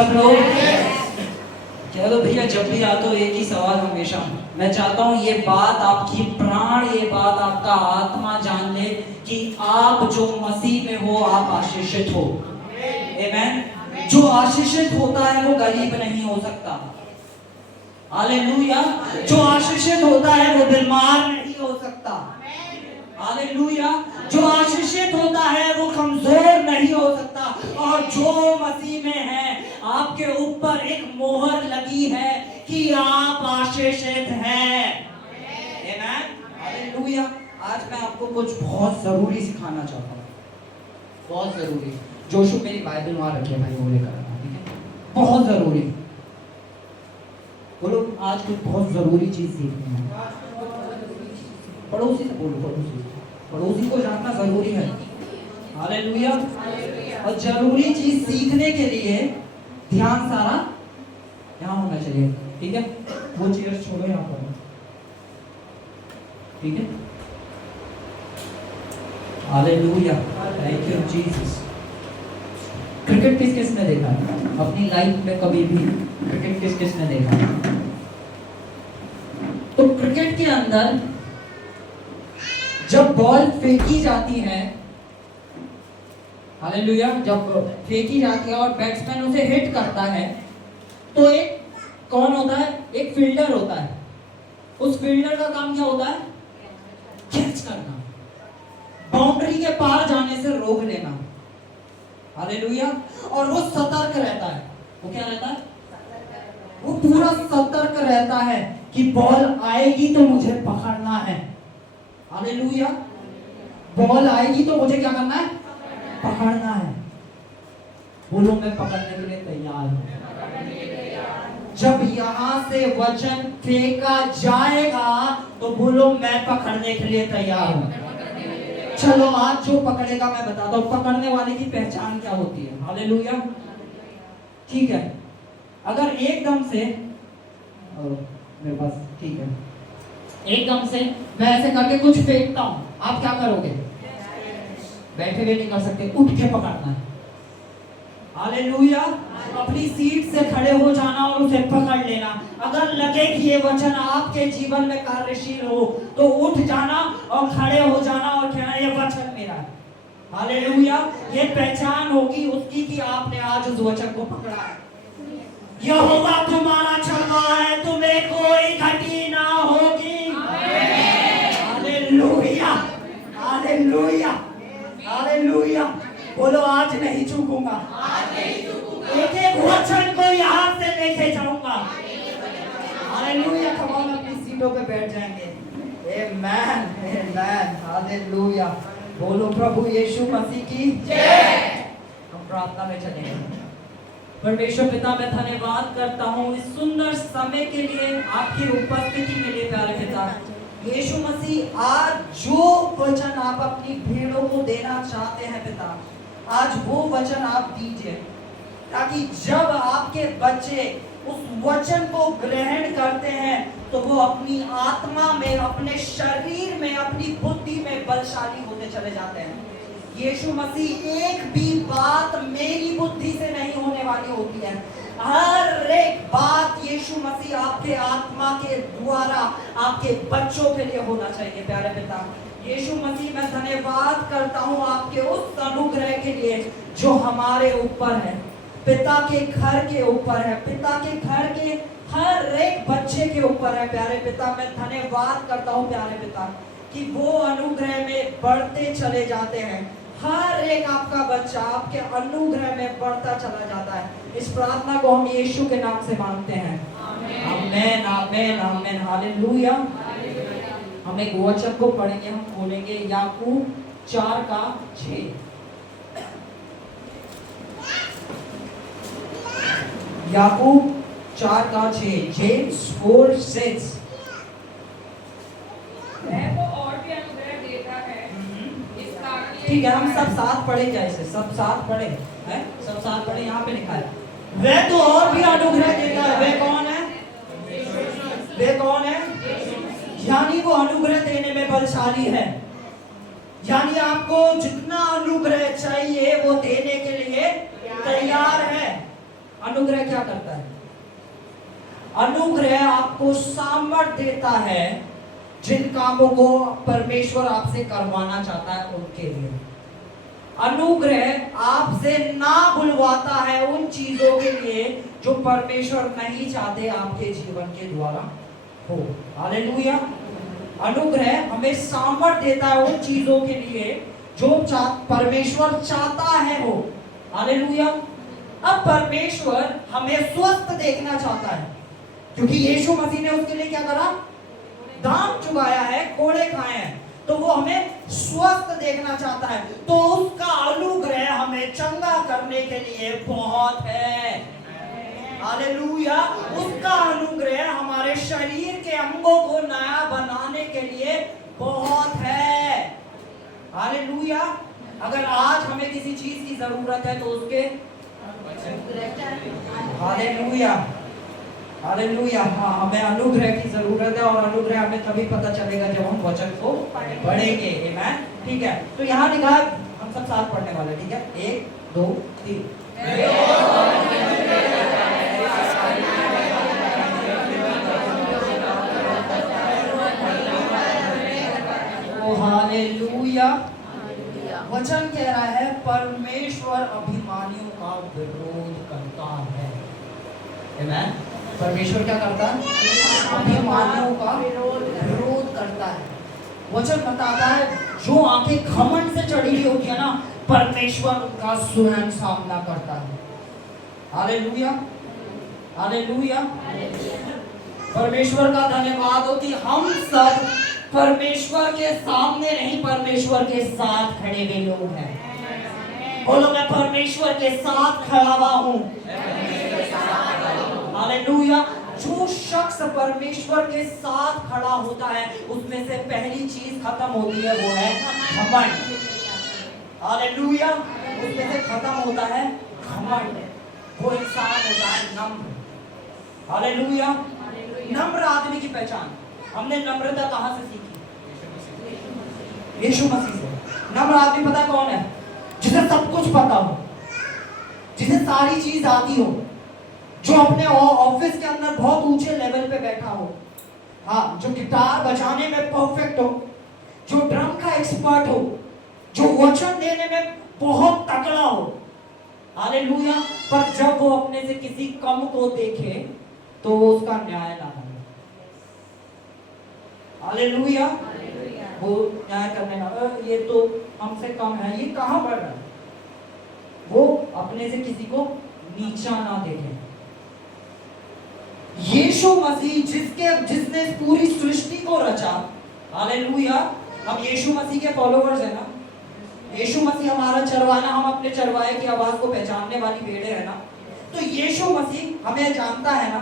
सब लोग? कह दो भैया जब भी आते हो एक ही सवाल हमेशा। मैं चाहता हूँ ये बात आपकी प्राण, ये बात आपका आत्मा जान ले कि आप जो मसीह में हो आप आशीषित हो। आमीन। जो आशीषित होता है वो गरीब नहीं हो सकता। हालेलुया। जो आशीषित होता है वो बीमार नहीं हो सकता। हालेलुया। जो आशीषित होता है वो कमजोर नहीं हो सकता। और जो मसीह में है आपके ऊपर एक मोहर लगी है कि आप आशीषित हैं। आमीन। हालेलुया। आज मैं आपको कुछ बहुत जरूरी सिखाना चाहता हूँ, बहुत जरूरी। जोशु मेरी बाइबल वहां रखिए भाई, वो लेकर आना, ठीक है? बहुत जरूरी। बोलो आज कुछ बहुत जरूरी चीज सीखनी है। पड़ोसी से बोलो, पड़ोसी को जानना जरूरी है। हालेलुया। और जरूरी चीज सीखने के लिए ध्यान सारा यहाँ होना चाहिए, ठीक है? वो चेयर छोड़ो यहाँ पर, ठीक है? Hallelujah. Thank you Jesus. Cricket किसने देखा है अपनी लाइफ में? कभी भी क्रिकेट किसने देखा है? तो क्रिकेट के अंदर जब बॉल फेंकी जाती है, हालेलुया, जब फेंकी जाती है और बैट्समैन उसे हिट करता है, तो एक कौन होता है? एक फील्डर होता है। उस फील्डर का काम क्या होता है? कैच करना, बाउंड्री के पार जाने से रोक लेना। हालेलुया। और वो सतर्क रहता है। वो क्या रहता है? वो पूरा सतर्क रहता है कि बॉल आएगी तो मुझे पकड़ना है। हालेलुया। बॉल आएगी तो मुझे क्या करना है? पकड़ना है। बोलो मैं पकड़ने के लिए तैयार हूं। जब यहां से वचन फेंका जाएगा तो बोलो मैं पकड़ने के लिए तैयार हूं। चलो आज जो पकड़ेगा मैं बताता हूं पकड़ने वाले की पहचान क्या होती है। हालेलुया। ठीक है, अगर एकदम से मेरे पास, ठीक है, एकदम से मैं ऐसे करके कुछ फेंकता हूं, आप क्या करोगे? बैठे हुए नहीं कर सकते, उठ के पकड़ना है। हालेलुया। अपनी सीट से खड़े हो जाना और उसे पकड़ लेना। अगर लगे कि ये वचन आपके जीवन में कार्यशील हो तो उठ जाना और खड़े हो जाना और कहना ये वचन मेरा है। हालेलुया। ये पहचान होगी उसकी कि आपने आज उस वचन को पकड़ा है। यहोवा तुम्हारा चल रहा है, तुम्हें कोई घटी ना होगी। हालेलुया। हालेलुया। हालेलुया। बोलो आज नहीं चूकूंगा, एक एक वचन को यहाँ से लेके जाऊंगा। हालेलुया। कम ऑन, अपनी सीटों पे बैठ जाएंगे। आमेन, आमेन, हालेलुया। बोलो प्रभु यीशु मसीह की जय। हम प्रार्थना में चलेंगे। परमेश्वर पिता, मैं धन्यवाद करता हूँ इस सुंदर समय के लिए, आपकी उपस्थिति के लिए। प्यारे पिता यीशु मसीह, आज जो वचन आप अपनी भीड़ों को देना चाहते हैं पिता, आज वो वचन आप दीजिए, ताकि जब आपके बच्चे उस वचन को ग्रहण करते हैं तो वो अपनी आत्मा में, अपने शरीर में, अपनी बुद्धि में बलशाली होते चले जाते हैं। यीशु मसीह, एक भी बात मेरी बुद्धि से नहीं होने वाली होती है। हर एक बात यीशु मसीह आपके आत्मा के द्वारा आपके बच्चों के लिए होना चाहिए। प्यारे पिता यीशु मसीह, मैं धन्यवाद करता हूँ आपके उस अनुग्रह के लिए जो हमारे ऊपर है, पिता के घर के ऊपर है, पिता के घर के हर एक बच्चे के ऊपर है। प्यारे पिता, मैं धन्यवाद करता हूँ प्यारे पिता कि वो अनुग्रह में बढ़ते चले जाते हैं। हर एक आपका बच्चा आपके अनुग्रह में बढ़ता चला जाता है। इस प्रार्थना को हम यीशु के नाम से मांगते हैं। आमेन, आमेन, आमेन, हालेलुया। हम एक वचन को पढ़ेंगे, हम बोलेंगे याकूब 4:6। याकूब 4:6, जेम्स 4:6। ठीक है, हम सब साथ पढ़े, जैसे सब साथ पढ़े हैं, सब साथ पढ़े। यहाँ पे लिखा है वह तो और भी अनुग्रह देता है। वह कौन है? वह कौन है? यानी वो अनुग्रह देने में बलशाली है। यानी आपको जितना अनुग्रह चाहिए वो देने के लिए तैयार है। अनुग्रह क्या करता है? अनुग्रह आपको सामर्थ्य देता है जिन कामों को परमेश्वर आपसे करवाना चाहता है उनके लिए। अनुग्रह आपसे ना बुलवाता है उन चीजों के लिए जो परमेश्वर नहीं चाहते आपके जीवन के द्वारा हो। हालेलुया। अनुग्रह हमें सामर्थ्य देता है उन चीजों के लिए जो परमेश्वर चाहता है हो। हालेलुया। अब परमेश्वर हमें स्वस्थ देखना चाहता है क्योंकि यीशु मसीह ने उसके लिए क्या करा? दाम चुकाया है, कोड़े खाए हैं, तो वो हमें स्वस्थ देखना चाहता है। तो उसका अनुग्रह हमें चंगा करने के लिए बहुत है। हालेलुया। उसका अनुग्रह हमारे शरीर के अंगों को नया बनाने के लिए बहुत है। हालेलुया। अगर आज हमें किसी चीज की जरूरत है तो उसके हालेलुया हालेलुया हाँ, हमें अनुग्रह की जरूरत है और अनुग्रह हमें तभी पता चलेगा जब हम वचन को पढ़ेंगे। आमीन। ठीक है, तो यहाँ लिखा है, हम सब साथ पढ़ने वाले। ठीक है, 1 2 3। हालेलुया। वचन कह रहा है परमेश्वर अभिमानियों का विरोध करता है। आमीन। परमेश्वर क्या करता है? अभिमानियों का विरोध करता है। वचन बताता है जो आंखें घमंड से चढ़ी हुई होती है ना, परमेश्वर उनका स्वयं सामना करता है। Hallelujah hallelujah. परमेश्वर का धन्यवाद हो कि हम सब परमेश्वर के सामने नहीं, परमेश्वर के साथ खड़े हुए लोग हैं। बोलो, मैं परमेश्वर के साथ खड़ा हुआ हूं। हालेलुया। जो शख्स परमेश्वर के साथ खड़ा होता है उसमें से पहली चीज खत्म होती है, वो है घमंड। हालेलुया। उसमें से खत्म होता है घमंड। वो इंसान होता है नम्र। हालेलुया। नम्र आदमी की पहचान हमने नम्रता कहां से सीखी? यीशु मसीह से। नम्र आदमी पता कौन है? जिसे सब कुछ पता हो, जिसे सारी चीज आती हो, जो अपने ऑफिस के अंदर बहुत ऊंचे लेवल पे बैठा हो, हाँ, जो गिटार बजाने में परफेक्ट हो, जो ड्रम का एक्सपर्ट हो, जो वचन देने में बहुत तगड़ा हो। हालेलुया। पर जब वो अपने से किसी कम को देखे तो वो उसका न्याय ना करे। हालेलुया। वो न्याय करने लगा, ये तो हमसे कम है, ये कहां बढ़ रहा है। वो अपने से किसी को नीचा ना देखे। यीशु मसीह जिसने पूरी सृष्टि को रचा। हालेलुया। हम यीशु मसीह के फॉलोवर्स हैं ना। यीशु मसीह हमारा चरवाना, हम अपने चरवाए की आवाज को पहचानने वाली भेड़े हैं ना। तो यीशु मसीह हमें जानता है ना।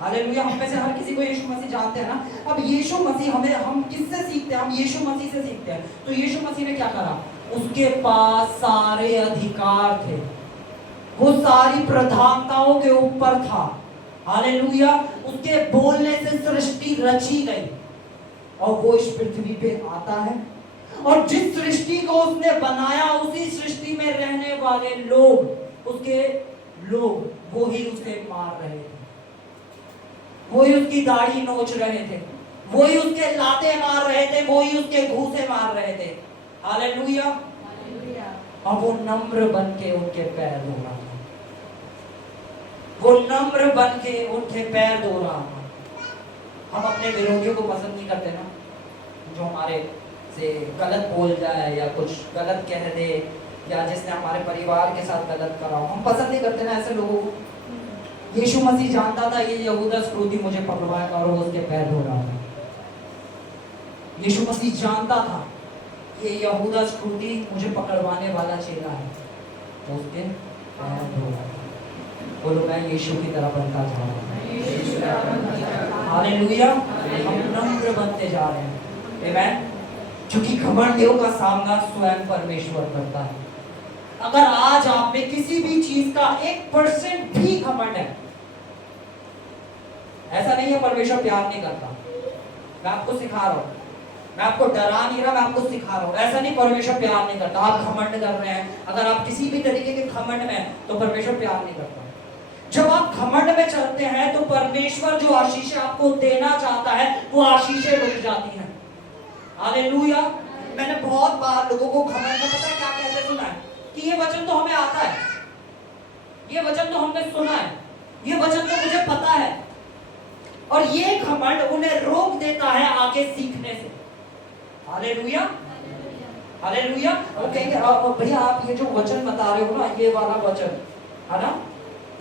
हालेलुया। हम में से हर किसी को यीशु मसीह जानते हैं ना। अब यीशु मसीह हम किससे सीखते हैं? हम यीशु मसीह से सीखते हैं। तो यीशु मसीह ने क्या करा? उसके पास सारे अधिकार थे, वो सारी प्रधानताओं के ऊपर था। हालेलुया। उसके बोलने से सृष्टि रची गई और वो इस पृथ्वी पे आता है और जिस सृष्टि को उसने बनाया उसी सृष्टि में रहने वाले लोग, उसके लोग, वो ही उसे मार रहे थे, वो ही उसकी दाढ़ी नोच रहे थे, वो ही उसके लाते मार रहे थे, वो ही उसके घूंसे मार रहे थे। हालेलुया। और वो नम्र बन के उनके पैर धो रहा था। वो नम्र बन के उनके पैर धो रहा था। हम अपने विरोधियों को पसंद नहीं करते ना, जो हमारे से गलत बोल जाए या कुछ गलत कह दे या जिसने हमारे परिवार के साथ गलत करा हो, हम पसंद नहीं करते ना ऐसे लोगों को। यीशु मसीह जानता था ये यहूदा इस्करियोती मुझे पकड़वाएगा और वो उसके पैर धो रहा था। यीशु मसीह जानता था ये यहूदा इस्करियोती मुझे पकड़वाने वाला चेला है, तो उसके पैर धो रहा था। बोलो, मैं यीशु की तरह बनता जा रहा हूँ। हालेलुया। हम नम्र बनते जा रहे हैं। आमीन। क्योंकि घमंडियों का सामना स्वयं परमेश्वर करता है। अगर आज आप में किसी भी चीज का 1% भी घमंड है, ऐसा नहीं है परमेश्वर प्यार नहीं करता। मैं आपको सिखा रहा हूं, मैं आपको डरा नहीं रहा, मैं आपको सिखा रहा हूं। ऐसा नहीं परमेश्वर प्यार नहीं करता। आप घमंड कर रहे हैं, अगर आप किसी भी तरीके के घमंड में तो परमेश्वर प्यार नहीं करता। जब आप घमंड में चलते हैं तो परमेश्वर जो आशीषें आपको देना चाहता है वो आशीषें रुक जाती हैं। हालेलुया। मैंने बहुत बार लोगों को घमंड में पता है क्या कहते सुना है कि ये वचन तो हमें आता है, ये वचन तो हमने सुना है, ये वचन तो मुझे पता है, और ये घमंड उन्हें रोक देता है आगे सीखने से। Hallelujah, hallelujah. वो कहेंगे भैया आप ये जो वचन बता रहे हो ना, ये वाला वचन है ना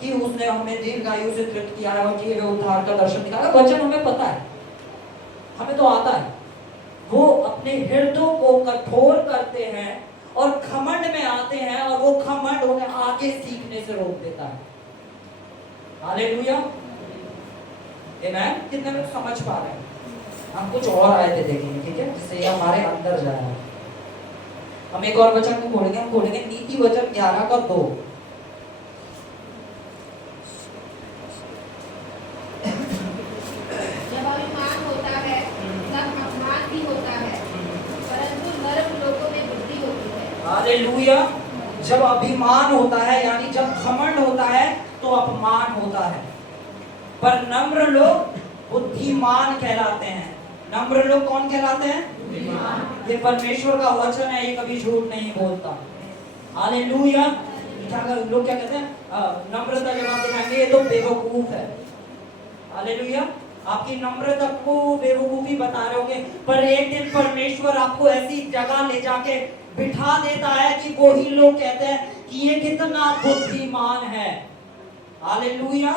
कि उसने हमें दीर्घायु से तृप्त किया है और किए हुए उद्धार का दर्शन दिखाया, वचन हमें पता है, हमें तो आता है। वो अपने हृदयों को कठोर करते हैं और घमंड में आते हैं और वो घमंड उन्हें आगे सीखने से रोक देता है। हालेलुया, आमेन। कितने लोग समझ पा रहे हैं? हम कुछ और आयतें देखेंगे, ठीक है, जिससे हमारे अंदर जाए। हम एक और वचन को खोलेंगे, हम खोलेंगे नीति वचन 11:2। जब अभिमान होता है तब अपमान भी होता है, परंतु नरम लोगों में बुद्धि होती है। हालेलुया। जब अभिमान होता है यानी जब घमंड होता है तो अपमान होता है, पर नम्र लोग बुद्धिमान कहलाते हैं। नम्र लोग कौन कहलाते हैं? बुद्धिमान। ये परमेश्वर का वचन है, ये कभी झूठ नहीं बोलता। हालेलुया। लोग क्या कहते हैं? नम्रता जब आप दिखाएंगे ये तो बेवकूफ है। हालेलुया। आपकी नम्रता को बेवकूफी बता रहे होंगे, पर एक दिन परमेश्वर आपको ऐसी जगह ले जाके बिठा देता है कि वो ही लोग कहते हैं कि ये कितना बुद्धिमान है। हालेलुया।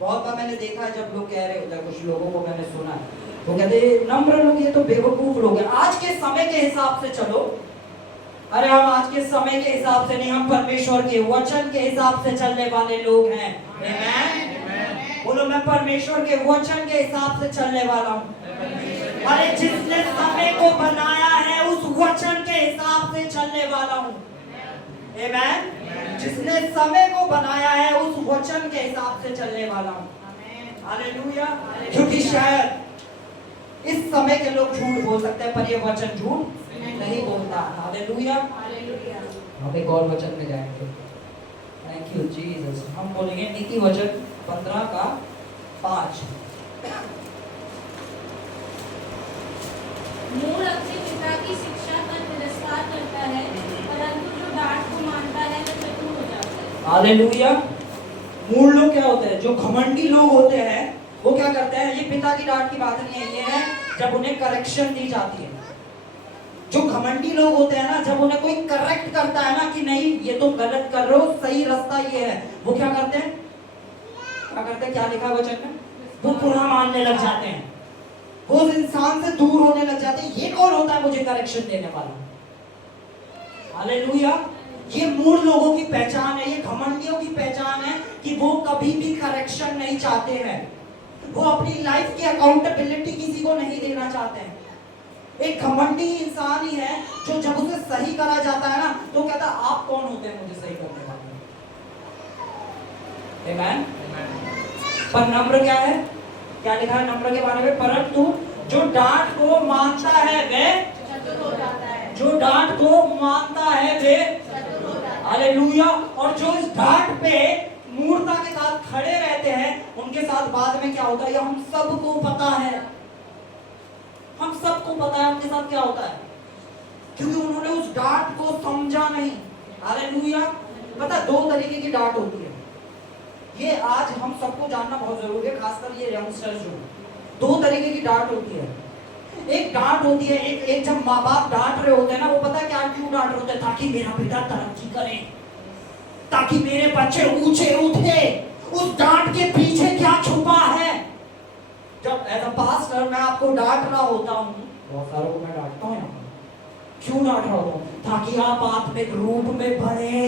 बहुत बार मैंने देखा है जब लोग कह रहे होते हैं, कुछ लोगों को मैंने सुना है, वो कहते हैं नम्र लोग ये तो बेवकूफ लोग हैं। आज के समय के हिसाब से चलो, अरे हम आज के समय के हिसाब से नहीं, हम परमेश्वर के वचन के हिसाब से चलने वाले लोग हैं। आमेन। बोलो मैं परमेश्वर के वचन के हिसाब से चलने वाला हूँ। अरे जिसने समय को बनाया है उस वचन के हिसाब से चलने वाला हूँ। आमेन। जिसने समय को बनाया है उस वचन के हिसाब से चलने वाला हूँ। हालेलुया। क्योंकि शायद इस समय के लोग झूठ बोल सकते हैं पर ये वचन झूठ नहीं बोलता। हालेलुया। हम एक और वचन में जाएंगे। Thank you Jesus. हम बोलेंगे नीति वचन 15:5। मूल अपने पिता की शिक्षा का तिरस्कार करता है, परंतु जो डांट को मानता है वह चतुर हो जाता है। हालेलुया। मूल लोग क्या होते हैं? जो घमंडी लोग होते हैं वो क्या करते हैं? ये पिता की डांट की बात नहीं है, ये है जब उन्हें करेक्शन दी जाती है। जो घमंडी लोग होते हैं ना, जब उन्हें कोई करेक्ट करता है ना कि नहीं ये तो गलत कर रहे हो, सही रास्ता ये है, वो क्या करते हैं? क्या करते हैं? क्या लिखा है वचन में? वो बुरा मानने लग जाते हैं, वो उस इंसान से दूर होने लग जाते हैं। ये कौन होता है मुझे करेक्शन देने वाला? हालेलुया। ये मूल लोगों की पहचान है, ये घमंडियों की पहचान है कि वो कभी भी करेक्शन नहीं चाहते हैं। वो अपनी लाइफ की अकाउंटेबिलिटी किसी को नहीं देना चाहते हैं। एक घमंडी इंसान ही है जो जब उसे सही करा जाता है ना तो कहता आप कौन होते हैं मुझे सही करने वाले? आमेन। पर नम्र क्या है? क्या लिखा है नम्र के बारे में? परंतु जो डांट को मानता है वह चतुर हो जाता है। जो डांट को मानता है वे चतुर हो जाता है। हालेलुया। और जो इस डांट पे मूर्खता के साथ खड़े रहते हैं उनके साथ बाद में क्या होता है? ये हम सबको पता है, हम सबको पता है उनके साथ क्या होता है, क्योंकि उन्होंने उस डांट को समझा नहीं। हालेलुया। पता 2 तरीके की डांट होती है, ये आज हम सबको जानना बहुत जरूरी है, खासकर ये यंगस्टर्स जो 2 तरीके की डांट होती है। एक डांट होती है, एक जब माँ बाप डांट रहे होते हैं ना, वो पता है क्या क्यों डांट रहे होते हैं? ताकि मेरा बेटा तरक्की करे, ताकि मेरे बच्चे ऊंचे उठे। उस डांट के पीछे क्या छुपा है? जब एज अ पास्टर मैं आपको डांट रहा होता हूँ, बहुत सारों को मैं डांटता हूँ, क्यों डांट रहा होता हूँ? ताकि आप आत्मिक रूप में बढ़े।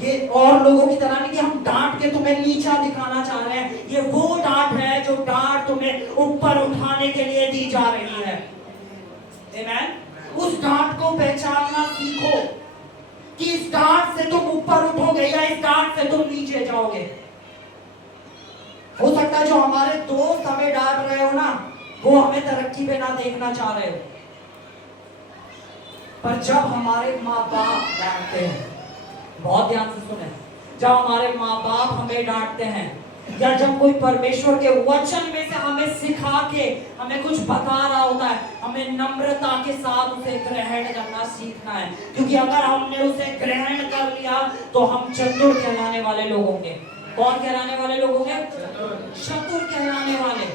ये और लोगों की तरह नहीं कि हम डांट के तुम्हें नीचा दिखाना चाह रहे हैं। ये वो डांट है जो डांट तुम्हें ऊपर उठाने के लिए दी जा रही है। आमेन। उस डांट को पहचानना सीखो कि इस डांट से तुम ऊपर उठोगे या इस डांट से तुम नीचे जाओगे। हो सकता है जो हमारे दोस्त हमें डांट रहे हो ना, वो हमें तरक्की पे ना देखना चाह रहे हो, पर जब हमारे माँ बाप डांटते हैं, बहुत ध्यान से सुने, जब हमारे माँ बाप हमें डांटते हैं, या जब कोई परमेश्वर के वचन में से हमें सिखा के हमें कुछ बता रहा होता है, हमें नम्रता के साथ उसे ग्रहण करना सीखना है। क्योंकि अगर हमने उसे ग्रहण कर लिया तो हम चतुर कहलाने वाले लोग होंगे। कौन कहलाने वाले लोग होंगे? चतुर कहलाने वाले,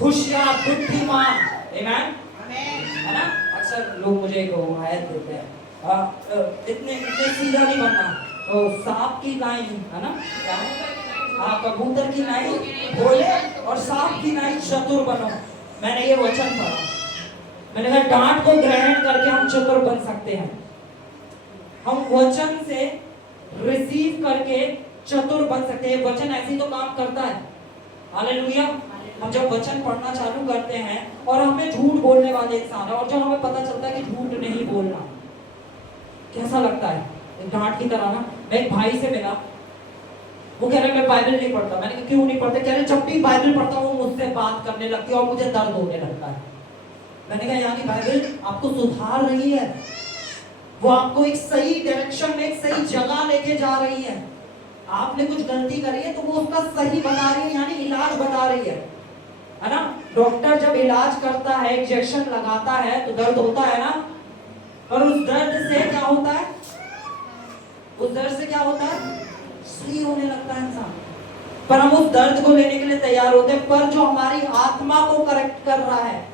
होशियार, बुद्धिमान। आमीन, है ना? अक्सर लोग मुझे एक आयत देते हैं, इतने इतने सीधा नहीं बनना, तो सांप की नाई, है ना, क्या है? हाँ, कबूतर की नाई भोले और सांप की नाई चतुर बनो। मैंने ये वचन पढ़ा, मैंने कहा डांट को ग्रहण करके हम चतुर बन सकते हैं। हम वचन से रिसीव करके चतुर बन सकते हैं। वचन ऐसे ही तो काम करता है। हालेलुया। हम जब वचन पढ़ना चालू करते हैं और हमें झूठ बोलने वाले इंसान है, और जब हमें पता चलता है कि झूठ नहीं बोलना, कैसा लगता है? डांट की तरह ना। मैं एक भाई से मिला, वो कह रहे मैं बाइबल नहीं पढ़ता। मैंने कहा क्यों नहीं पढ़ते? कह रहे जब भी बाइबल पढ़ता हूँ मुझसे बात करने लगती है और मुझे दर्द होने लगता है। मैंने कहा यानी बाइबल आपको सुधार रही है, वो आपको एक सही डायरेक्शन में, एक सही जगह लेके जा रही है। आपने कुछ गलती करी है तो वो उसका सही बता रही है, यानी इलाज बता रही है ना? डॉक्टर जब इलाज करता है, इंजेक्शन लगाता है तो दर्द होता है ना, और उस दर्द से क्या होता है? उस दर्द से क्या होता है? सही होने लगता है इंसान। पर हम उस दर्द को लेने के लिए तैयार होते हैं, पर जो हमारी आत्मा को करेक्ट कर रहा है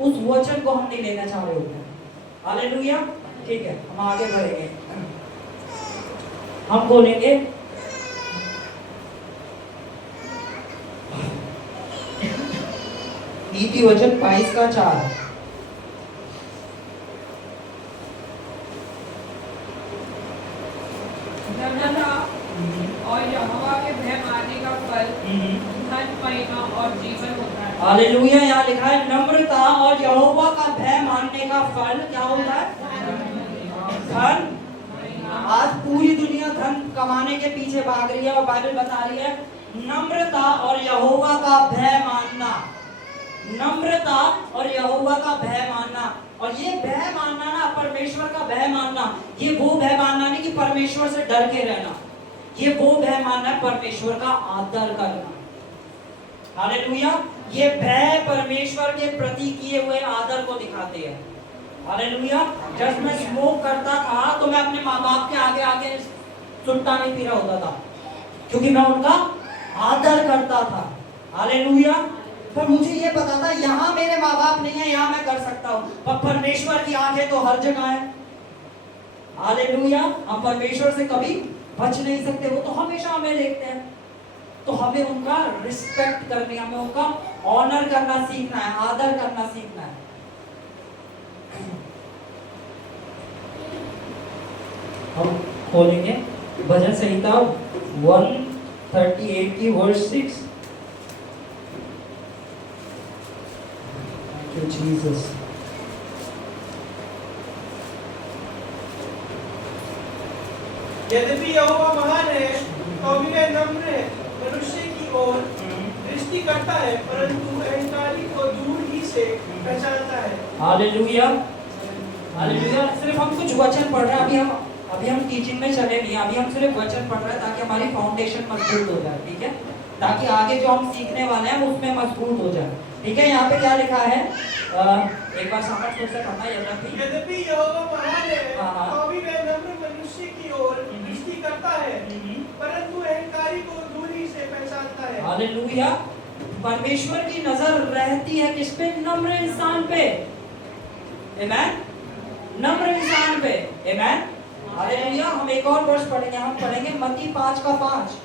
उस वचन को हम नहीं लेना चाह रहे होते हैं। हालेलुया। ठीक है, हम आगे बढ़ेंगे। हम बोलेंगे नीति वचन 22:4। और यहोवा के भय मानने का फल धन, महिमा और जीवन होता है। हालेलुया। यहाँ लिखा है नम्रता और यहोवा का भय मानने का फल क्या होता है? धन। आज पूरी दुनिया धन कमाने के पीछे भाग रही है और बाइबल बता रही है नम्रता और यहोवा का भय मानना। नम्रता और यहोवा का भय मानना। और ये भय मानना ना, परमेश्वर का भय मानना, ये वो भय मानना नहीं कि परमेश्वर से डर के रहना, ये वो भय मानना है परमेश्वर का आदर करना। हालेलुया। ये भय परमेश्वर के प्रति किए हुए आदर को दिखाते हैं। हालेलुया। जब मैं स्मोक करता था तो मैं अपने माँ बाप के आगे आगे सुट्टा नहीं पी रहा होता था, क्योंकि मैं उनका आदर करता था। हालेलुया। पर मुझे ये पता था यहाँ मेरे माँ बाप नहीं है, यहाँ मैं कर सकता हूँ, पर परमेश्वर की आंखें तो हर जगह है। हालेलुया। हम परमेश्वर से कभी बच नहीं सकते, वो तो हमेशा हमें देखते हैं। तो हमें उनका रिस्पेक्ट करनी, हमें उनका ऑनर करना सीखना है, आदर करना सीखना है। हम खोलेंगे भजन संहिता 138 की वर्स 6। Thank you, Jesus. यद्यपि यहोवा महान है तो भी वह नम्र है, मनुष्य की ओर दृष्टि करता है, परंतु अहंकारी को दूर ही से पहचानता है। हालेलुया। हालेलुया। सिर्फ हम कुछ वचन पढ़ रहे हैं, अभी हम टीचिंग में चले नहीं, अभी हम सिर्फ वचन पढ़ रहे हैं ताकि हमारी फाउंडेशन मजबूत हो जाए। ठीक है, ताकि आगे जो हम सीखने वाले हैं उसमें मजबूत हो जाए। ठीक है, यहाँ पे क्या लिखा है? एक बार सामने फिर से पढ़ना। यद्यपि यहोवा महान है तो भी वह नम्र मनुष्य की ओर दृष्टि करता है, परंतु अहंकारी को दूर ही से पहचानता है। हालेलुया। परमेश्वर की नजर रहती है किस पे? नम्र इंसान पे। आमीन। नम्र इंसान पे। आमीन। हालेलुया। हम एक और वर्ष पढ़ेंगे, हम पढ़ेंगे मत्ती 5:5।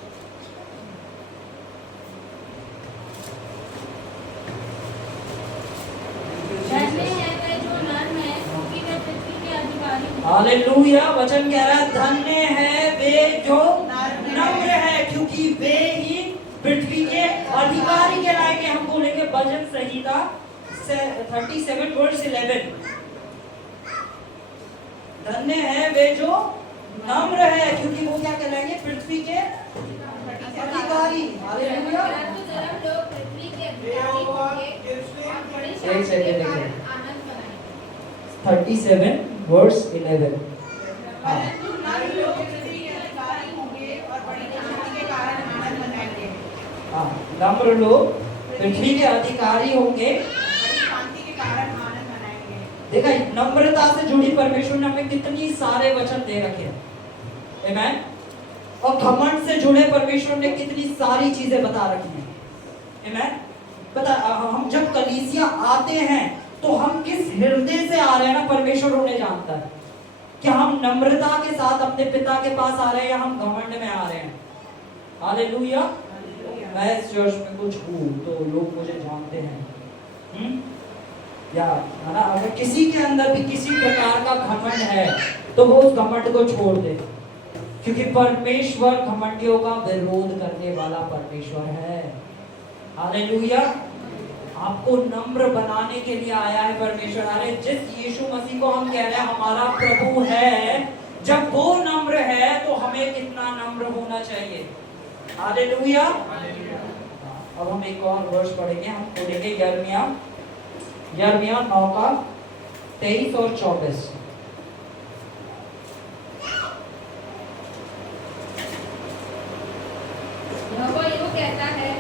हालेलुया। वचन कह रहा है धन्य है वे जो नम्र है, क्योंकि वे ही पृथ्वी के अधिकारी कहलाएंगे। हम बोलेंगे भजन संहिता 37 वर्स 11। धन्य है वे जो नम्र है, क्योंकि वो क्या कहलाएंगे? पृथ्वी के अधिकारी। हालेलुया। एक सेकंड, 37 वर्स 11। नम्र लोग पृथ्वी के अधिकारी होंगे। बड़ी शांति के कारण आनंद मनाएंगे। देखा, नम्रता से जुड़ी परमेश्वर ने हमें कितनी सारे वचन दे रखे हैं, आमेन। और घमंड से जुड़े परमेश्वर ने कितनी सारी चीजें बता रखी हैं, आमेन। पता, हम जब कलीसिया आते हैं तो हम किस हृदय से आ रहे हैं ना, परमेश्वर उन्हें जानता है। कि हम नम्रता के साथ अपने पिता के पास आ रहे हैं या हम घमंड में आ रहे हैं। हालेलुया। मैं इस चर्च में कुछ हूँ तो लोग मुझे जानते हैं, या है ना। अगर किसी के अंदर भी किसी प्रकार का घमंड है तो वो उस घमंड को छोड़ दे, क्योंकि परमेश्वर घमंडियों का विरोध करने वाला परमेश्वर है। हालेलुया। आपको नम्र बनाने के लिए आया है परमेश्वर। अरे जिस यीशु मसीह को हम कह रहे हैं हमारा प्रभु है, जब वो नम्र है तो हमें कितना नम्र होना चाहिए। हालेलुया। अब हम एक और वर्ष पढ़ेंगे, हम पढ़ेंगे यिर्मयाह 9 का 23 और 24। यहोवा यूं कहता है,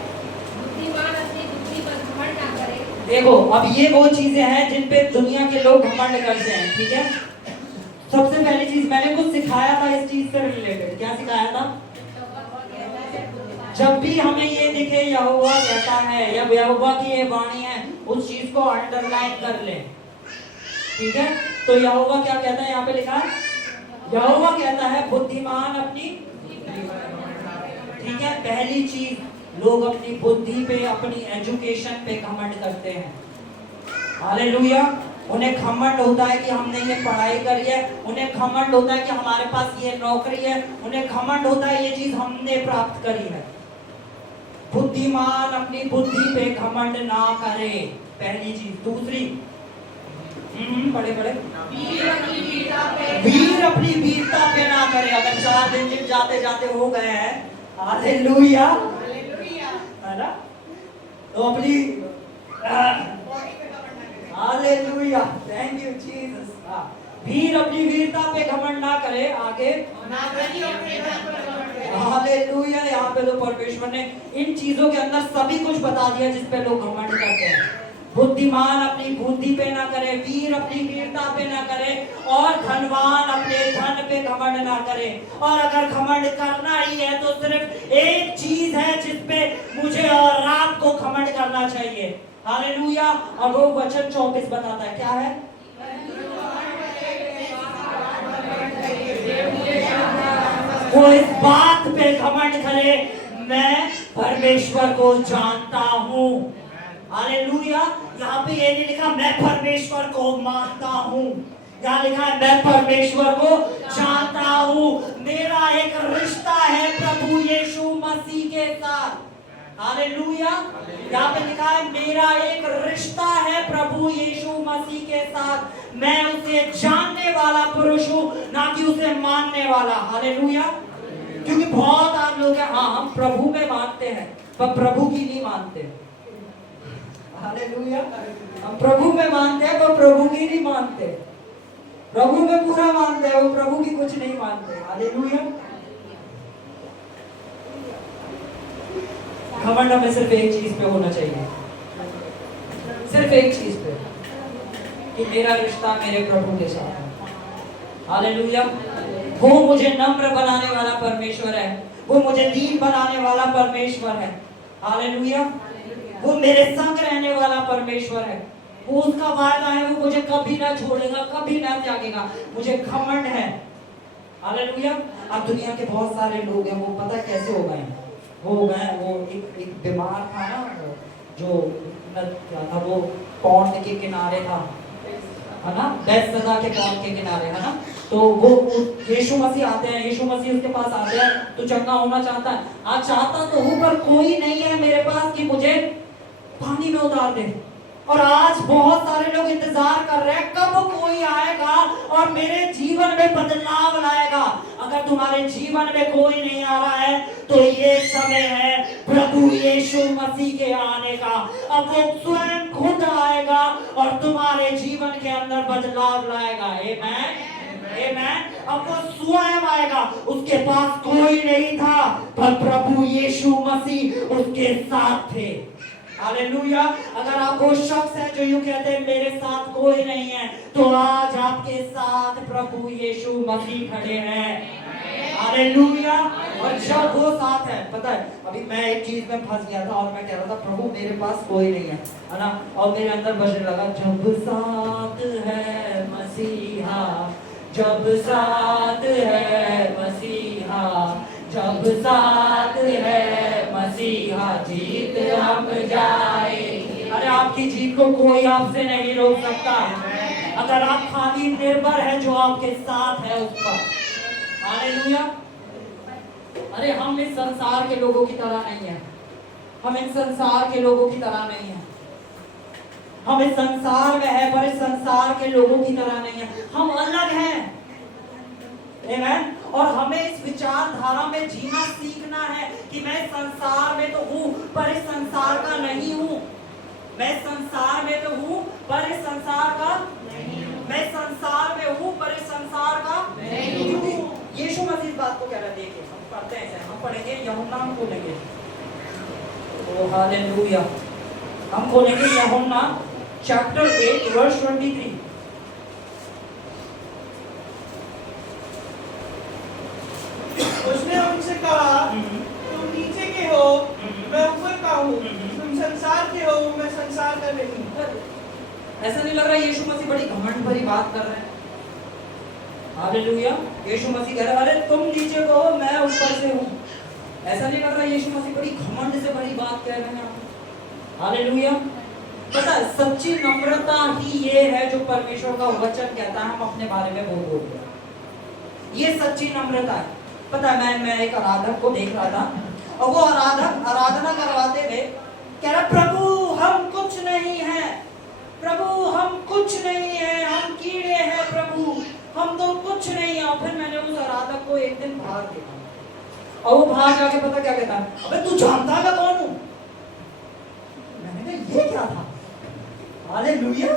बुद्धिमान अपनी बुद्धि पर घमंड ना करे। देखो, अब ये वो चीजें हैं जिन पे दुनिया के लोग घमंड करते हैं, ठीक है। सबसे पहली चीज मैंने कुछ सिखाया था इस चीज से रिलेटेड। क्या सिखाया था? जब भी हमें ये दिखे यहोवा कहता है या यहोवा की ये वाणी है, उस चीज को अंडरलाइन कर ले, ठीक है। तो यहोवा क्या कहता है, यहाँ पे लिखा है, यहोवा कहता है बुद्धिमान अपनी, ठीक है। पहली चीज, लोग अपनी बुद्धि पे, अपनी एजुकेशन पे घमंड करते हैं। हालेलुया। उन्हें घमंड होता है कि हमने ये पढ़ाई करी है, उन्हें घमंड होता है कि हमारे पास ये नौकरी है, उन्हें घमंड होता है ये चीज हमने प्राप्त करी है। बुद्धिमान अपनी बुद्धि पे घमंड ना करे, पहली चीज। दूसरी, बड़े बड़े वीर अपनी वीरता पे ना करे। अगर 4 दिन जिम जाते जाते हो गए हैं, हालेलुया, है ना, तो अपनी हालेलुया, थैंक यू जीसस। वीर अपनी वीरता पे घमंड ना करे। आगे, हालेलुया। यहाँ पे तो परमेश्वर ने इन चीजों के अंदर सभी कुछ बता दिया जिस पे लोग घमंड करते हैं। बुद्धिमान अपनी बुद्धि पे ना करे, वीर अपनी वीरता पे ना करे, और धनवान अपने धन पे घमंड ना करे। और अगर घमंड करना ही है तो सिर्फ एक चीज है जिस पे मुझे और आपको घमंड करना चाहिए। हालेलुया। और वो वचन 24 बताता है, क्या है? वो इस बात पे घमंड करे, मैं परमेश्वर को जानता हूँ। हालेलुया। यहाँ पे ये नहीं लिखा मैं परमेश्वर को मानता हूँ, यहाँ लिखा है मैं परमेश्वर को जानता हूँ। मेरा एक रिश्ता है प्रभु यीशु मसीह के साथ। हालेलुया। यहाँ पे लिखा है मेरा एक रिश्ता है प्रभु यीशु मसीह के साथ। मैं उसे जानने वाला पुरुष हूँ, ना कि उसे मानने वाला। हालेलुया। क्योंकि बहुत आम लोग हैं, हाँ हम प्रभु में मानते हैं पर प्रभु की नहीं मानते। हालेलुया। हम प्रभु में मानते हैं पर प्रभु की नहीं मानते। प्रभु में पूरा मानते हैं, वो प्रभु की कुछ नहीं मानते। हालेलुया। घमंड हमें सिर्फ एक चीज पे होना चाहिए, सिर्फ एक चीज पे, कि मेरा रिश्ता मेरे प्रभु के साथ है। हालेलुया। वो मुझे नम्र बनाने वाला परमेश्वर है, वो मुझे दीन बनाने वाला परमेश्वर है। हालेलुया। वो मेरे संग रहने वाला परमेश्वर है। वो उसका वादा है, वो मुझे कभी ना छोड़ेगा, कभी ना त्यागेगा। मुझे घमंड है। हालेलुया। अब दुनिया के बहुत सारे लोग हैं, वो पता कैसे हो गए, वो एक बीमार था ना, जो क्या था, वो पौंड के किनारे था, है ना, बैतसैदा के पौंड के किनारे, है ना। तो वो यीशु मसीह आते हैं, यीशु मसीह उसके पास आते हैं, तो चंगा होना चाहता है। आज चाहता तो हूँ पर कोई नहीं है मेरे पास कि मुझे पानी में उतार दे। और आज बहुत सारे लोग इंतजार कर रहे हैं कब कोई आएगा और मेरे जीवन में बदलाव लाएगा। अगर तुम्हारे जीवन में कोई नहीं आ रहा है तो ये समय है प्रभु यीशु मसीह के आने का। अब वो स्वयं खुद आएगा और तुम्हारे जीवन के अंदर बदलाव लाएगा। आमेन। अब वो स्वयं आएगा। उसके पास कोई नहीं था पर प्रभु यीशु मसीह उसके साथ थे। हालेलुया। अगर आपको शख्स है जो यूं कहते हैं मेरे साथ कोई नहीं है, तो आज आपके साथ प्रभु यीशु मसीह खड़े हैं। हालेलुया। और जब वो साथ है, पता है अभी मैं एक चीज में फंस गया था और मैं कह रहा था प्रभु मेरे पास कोई नहीं है ना, और मेरे अंदर बजने लगा जब साथ है मसीहा, जब साथ है मसीहा, जब साथ है मसीहा, जीत हम जाएंगे। अरे आपकी जीत को कोई आपसे नहीं रोक सकता अगर आप खाली निर्भर है जो आपके साथ है उस पर। हालेलुया। अरे हम इस संसार के लोगों की तरह नहीं है, हम इन संसार के लोगों की तरह नहीं है। हम इस संसार में है पर इस संसार के लोगों की तरह नहीं है, हम अलग हैं। आमीन। और हमें इस विचारधारा में जीना सीखना है कि मैं संसार में तो हूँ पर इस संसार का नहीं हूँ। मैं संसार में तो हूँ पर इस संसार का नहीं हूँ। मैं संसार में हूँ पर इस संसार का नहीं हूँ। यीशु मसीह इस बात को कह रहा है। देखिए हम पढ़ते हैं, हम पढ़ेंगे यूहन्ना, हम खोलेंगे। ओ हालेलुया। हम खोलेंगे यूहन्ना चैप्टर 8 वर्स 23। उसने उनसे कहा तुम नीचे के हो, मैं ऊपर का हूँ। तुम संसार के हो, मैं संसार का नहीं। ऐसा नहीं लग रहा यीशु मसीह बड़ी घमंड भरी बात कर रहे हैं? हालेलुया। यीशु मसीह कह रहा है अरे तुम नीचे को हो, मैं ऊपर से हूँ। ऐसा नहीं लग रहा यीशु मसीह बड़ी घमंड से भरी बात कह रहे हैं? हालेलुया। पता है सच्ची नम्रता ही ये है जो परमेश्वर का वचन कहता है हम अपने बारे में बोल रहे हैं। ये सच्ची नम्रता है। पता है मैं एक आराधक को देख रहा था और वो आराधक आराधना करवाते हुए कह रहा प्रभु हम कुछ नहीं है, प्रभु हम कुछ नहीं है, हम कीड़े हैं प्रभु, हम तो कुछ नहीं है। और फिर मैंने उस आराधक को एक दिन बाहर देखा और वो बाहर जाके पता क्या कहता है, अबे तू जानता है कौन हूँ? मैंने कहा ये क्या था? हालेलुया।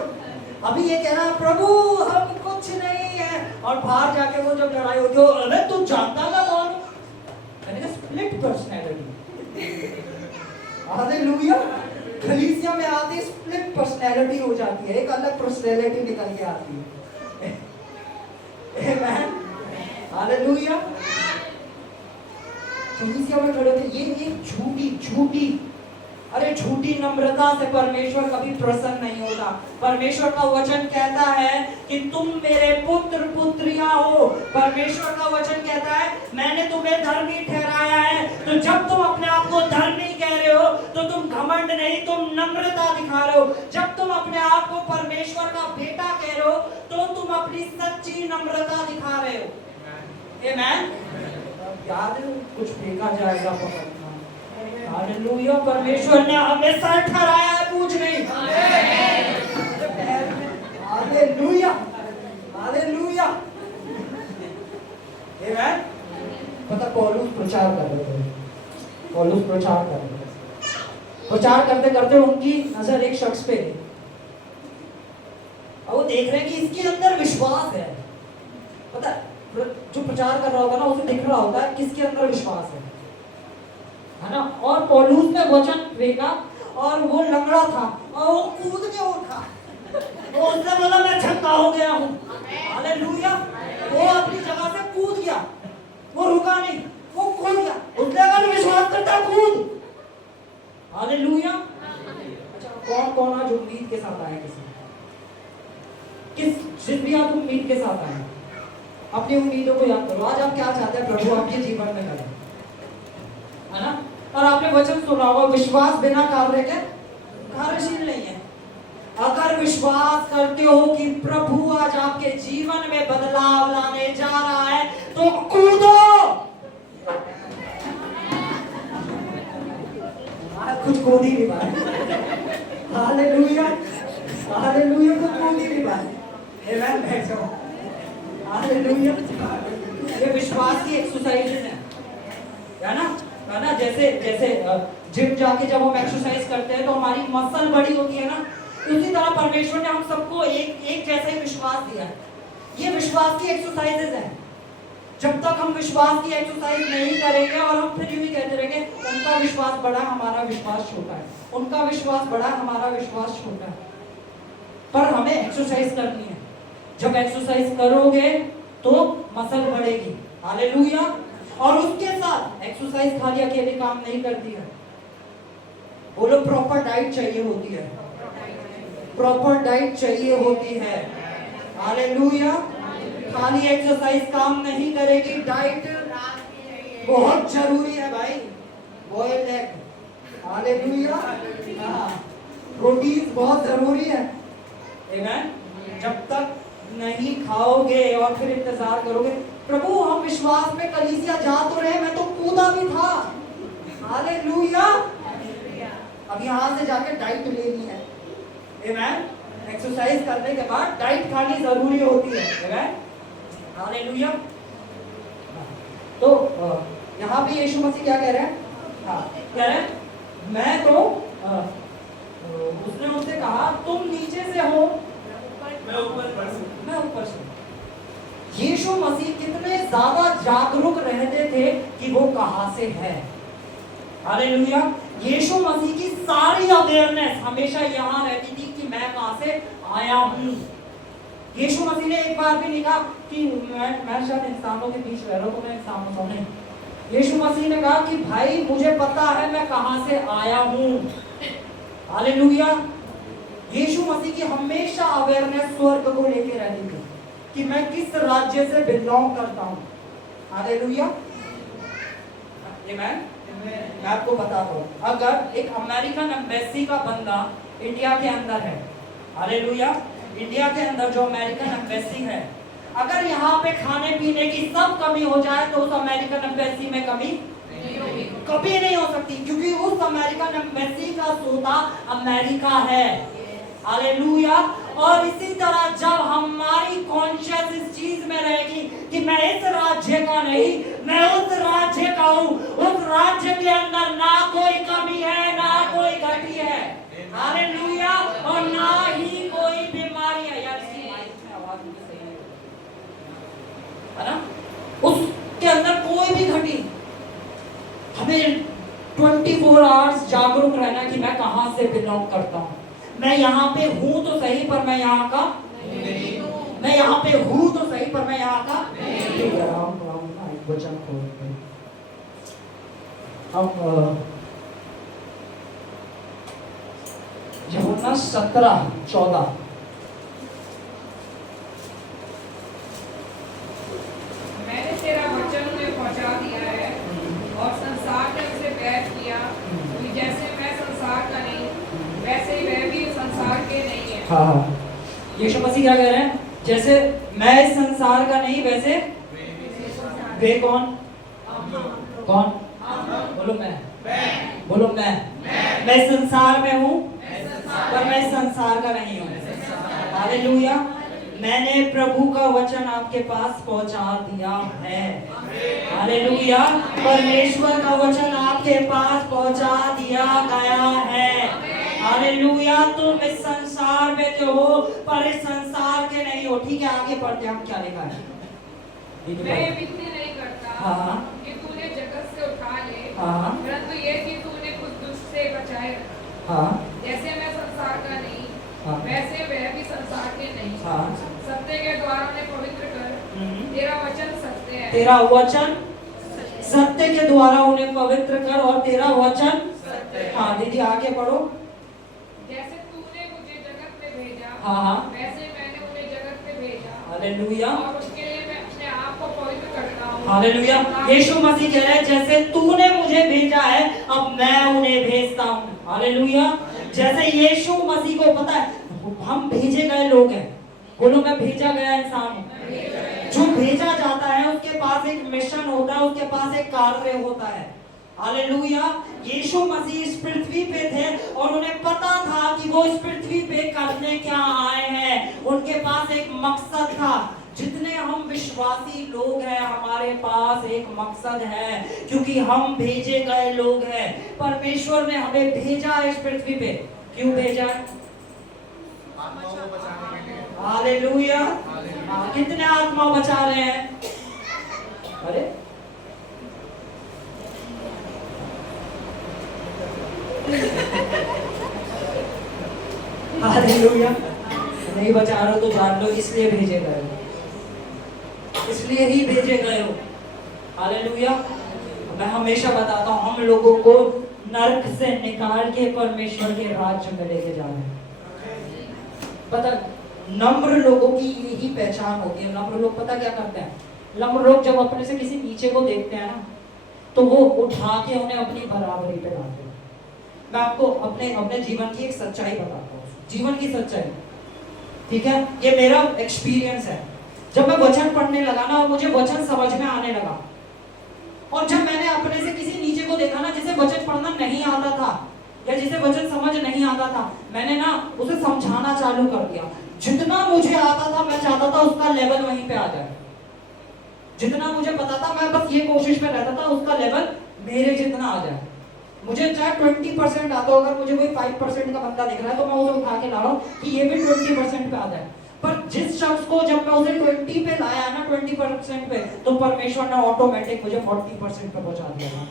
अभी ये कह रहा प्रभु हम कुछ नहीं है और बाहर जाके वो जब लड़ाई होती है अरे तू जानता है कौन? मैंने कहा स्प्लिट पर्सनैलिटी। हालेलुया। कलीसिया में आती स्प्लिट पर्सनैलिटी हो जाती है, एक अलग पर्सनैलिटी निकल के आती है। आमीन। हालेलुया। कलीसिया में खड़े थे, ये एक झूठी अरे झूठी नम्रता से परमेश्वर कभी प्रसन्न नहीं होता। परमेश्वर का वचन कहता है कि तुम मेरे पुत्र पुत्रियां हो। परमेश्वर का वचन कहता है मैंने तुम्हें धर्मी ठहराया है। तो जब तुम अपने आप को धर्मी कह रहे हो तो तुम घमंड नहीं, तुम नम्रता दिखा रहे हो। जब तुम अपने आप को परमेश्वर का बेटा कह रहे हो तो तुम अपनी सच्ची नम्रता दिखा रहे हो। आमीन। याद है कुछ फेंका जाएगा पकड़ना। हालेलुया। परमेश्वर ने हमेशा ठहराया है, पूछ नहीं। हालेलुया। हालेलुया। आमीन। पता पौलुस प्रचार कर रहे थे, पौलुस प्रचार कर रहे थे। प्रचार करते करते उनकी नजर एक शख्स पे गई और वो देख रहे हैं कि इसके अंदर विश्वास है। पता जो प्रचार कर रहा होगा ना उसे दिख रहा होता है किसके अंदर विश्वास है ना। और पौलुस ने वचन फेंका और वो लंगड़ा था और वो कूद के उठा, तो उसने बोला मैं छक्का हो गया हूँ। हालेलुया। वो अपनी जगह से कूद गया, वो रुका नहीं, वो कूद गया। उसने अगर विश्वास करता कूद। हालेलुया। अच्छा कौन कौन आज उम्मीद के साथ आया? जिस भी आप उम्मीद के साथ आए अपनी उम्मीदों को याद करो। आज आप क्या चाहते हैं प्रभु आपके जीवन में करे, है ना। और आपने वचन सुना होगा विश्वास बिना कार्य के कार्यशील नहीं है। अगर विश्वास करते हो कि प्रभु आज आपके जीवन में बदलाव लाने जा रहा है तो कूदो। कुछ कूद ही नहीं पाए। हालेलुया। हालेलुया। कुछ कूद ही नहीं पाए। हालेलुया। ये विश्वास की एक्सरसाइज है ना। जैसे जिम जाके जब हम एक्सरसाइज करते हैं तो हमारी मसल बड़ी होती है ना, उसी तरह परमेश्वर ने हम सबको एक जैसा ही विश्वास दिया है। ये विश्वास की एक्सरसाइजेज है। जब तक हम विश्वास की एक्सरसाइज नहीं करेंगे और हम फिर यूं ही कहते रहेंगे उनका विश्वास बड़ा हमारा विश्वास छोटा है, उनका विश्वास बड़ा हमारा विश्वास छोटा है। पर हमें एक्सरसाइज करनी है। जब एक्सरसाइज करोगे तो मसल बढ़ेगी। हालेलुया। और उसके साथ एक्सरसाइज खाली अकेले काम नहीं करती है, बोलो प्रॉपर डाइट चाहिए होती है, प्रॉपर डाइट चाहिए होती है। हालेलुया। खाली एक्सरसाइज काम नहीं करेगी, डाइट बहुत जरूरी है भाई। बॉइल्ड एग, हालेलुया, प्रोटीन बहुत जरूरी है। आमीन। जब तक नहीं खाओगे और फिर इंतजार करोगे, प्रभु हम विश्वास में कलीसिया जा तो रहे, मैं तो कूदा भी था। हालेलुया। अब यहाँ से जाके डाइट लेनी है। आमीन। एक्सरसाइज करने के बाद डाइट खानी जरूरी होती है। आमीन। हालेलुया। तो यहाँ पे यीशु मसीह क्या कह रहे हैं? हाँ, कह रहे हैं मैं तो उसने उससे कहा तुम नीचे से हो, मैं ऊपर से। यीशु मसीह कितने ज्यादा जागरूक रहते थे कि वो कहां से है। हालेलुया। यीशु मसीह की सारी अवेयरनेस हमेशा यहाँ रहती थी कि मैं कहां से आया हूँ। यीशु मसीह ने एक बार भी नहीं कहा कि मैं शायद इंसानों के बीच रह रहा हूँ तो मैं इंसानों को नहीं। यीशु मसीह ने कहा कि भाई मुझे पता है मैं कहां से आया हूँ। हालेलुया। यीशु मसीह की हमेशा अवेयरनेस स्वर्ग को लेके रहती थी कि मैं किस राज्य से बिलोंग करता हूँ। हालेलुया। आमीन। मैं आपको बताता हूँ, अगर एक अमेरिकन एम्बेसी का बंदा इंडिया के अंदर है, हालेलुया, इंडिया के अंदर जो अमेरिकन एम्बेसी है, अगर यहाँ पे खाने पीने की सब कमी हो जाए तो उस अमेरिकन एम्बेसी में कमी कभी नहीं हो सकती, क्योंकि उस अमेरिकन एम्बेसी का सोता अमेरिका है। हालेलुया। और इसी तरह जब हमारी कॉन्शियस इस चीज में रहेगी कि मैं इस राज्य का नहीं, मैं उस राज्य का हूँ, उस राज्य के अंदर ना कोई कमी है ना कोई घटी है। हालेलुया। और ना ही कोई बीमारी है। यार इसकी माइक में आवाज सही है ना, उसके अंदर कोई भी घटी। हमें 24 आवर्स जागरूक रहना कि मैं कहां से बिलोंग करता हूं। मैं यहाँ पे हूं तो सही पर मैं यहाँ का नहीं हूं। मैं यहाँ पे हूं तो सही पर मैं यहाँ का नहीं हूं। वचन को हम यूहन्ना 17:14 मैंने तेरा वचन उन्हें पहुंचा दिया है और संसार ने उसे बैर किया, जैसे मैं संसार का नहीं वैसे ही वह भी संसार के नहीं है। हाँ, यीशु मसीह क्या कह रहे हैं? जैसे मैं इस संसार का नहीं वैसे वे कौन? कौन? बोलो मैं। बोलो मैं इस संसार में हूँ पर मैं इस संसार का नहीं हूँ। हालेलुया। मैंने प्रभु का वचन आपके पास पहुंचा दिया है। हालेलुया। परमेश्वर का वचन आपके पास पहुंचा दिया गया है। हालेलुया। तुम इस संसार में जो हो पर इस संसार के नहीं हो। ठीक है, आगे पढ़ते हैं हम क्या लिखा है। मैं ये विनती नहीं करता हाँ। कि तूने जगत से उठा ले, हाँ। परंतु ये कि तूने कुछ दुष्ट से बचाए रखा। हाँ। जैसे मैं संसार का नहीं हाँ। वैसे वह भी संसार के नहीं। हाँ। सत्य के द्वारा उन्हें पवित्र कर, तेरा वचन सत्य है। तेरा वचन सत्य के द्वारा उन्हें पवित्र कर और तेरा वचन सत्य है। हाँ दीदी आगे पढ़ो। जैसे तूने मुझे जगत में भेजा, हाँ। वैसे मैंने उन्हें जगत में भेजा। हालेलुया। और उसके लिए मैं अपने आप को पवित्र करता हूँ। हालेलुया। यीशु मसीह कह रहे हैं जैसे तूने मुझे भेजा है अब मैं उन्हें भेजता हूँ। हालेलुया। जैसे यीशु मसीह को पता है हम भेजे गए लोग हैं। बोलो मैं भेजा गया इंसान हूँ। जो भेजा जाता है उसके पास एक मिशन होता है, उसके पास एक कार्य होता है। हालेलुया। यीशु मसीह इस पृथ्वी पे थे और उन्हें पता था कि वो इस पृथ्वी पे करने क्या आए हैं। उनके पास एक मकसद था। जितने हम विश्वासी लोग हैं हमारे पास एक मकसद है, क्योंकि हम भेजे गए लोग हैं। परमेश्वर ने हमें भेजा है इस पृथ्वी पे। क्यों भेजा है? हालेलुया। कितने आत्मा बचा रहे हैं? अरे हालेलुया, नहीं बचा रहे हो तो जान लो इसलिए भेजे गए हो, इसलिए ही भेजे गए हो। हालेलुया। मैं हमेशा बताता हूँ हम लोगों को नरक से निकाल के परमेश्वर के राज्य में लेके जा रहे हैं। पता, नम्र लोगों की यही पहचान होती है। नम्र लोग पता क्या करते हैं, नम्र लोग जब अपने से किसी नीचे को देखते हैं ना तो वो उठा के उन्हें अपनी बराबरी पे लाते हैं। मैं आपको अपने अपने जीवन की एक सच्चाई बताता हूँ, जीवन की सच्चाई, ठीक है। ये मेरा एक्सपीरियंस है। जब मैं वचन पढ़ने लगा ना और मुझे वचन समझ में आने लगा, और जब मैंने अपने से किसी नीचे को देखा ना जिसे वचन पढ़ना नहीं आता था या जिसे वचन समझ नहीं आता था, मैंने ना उसे समझाना चालू कर दिया। जितना मुझे आता था मैं चाहता था उसका लेवल वहीं पे आ जाए। जितना मुझे पता था मैं बस ये कोशिश में रहता था उसका लेवल मेरे जितना आ जाए। मुझे चाहे 20% आता हो, अगर मुझे कोई 5% का बंदा दिख रहा है तो मैं उसे उठा के ला रहा हूँ कि ये भी 20% पे आ जाए। पर जिस शख्स को जब मैं उसे 20 पे लाया ना, 20% पे, तो परमेश्वर ने ऑटोमेटिक मुझे 40% पे पहुंचा दिया था।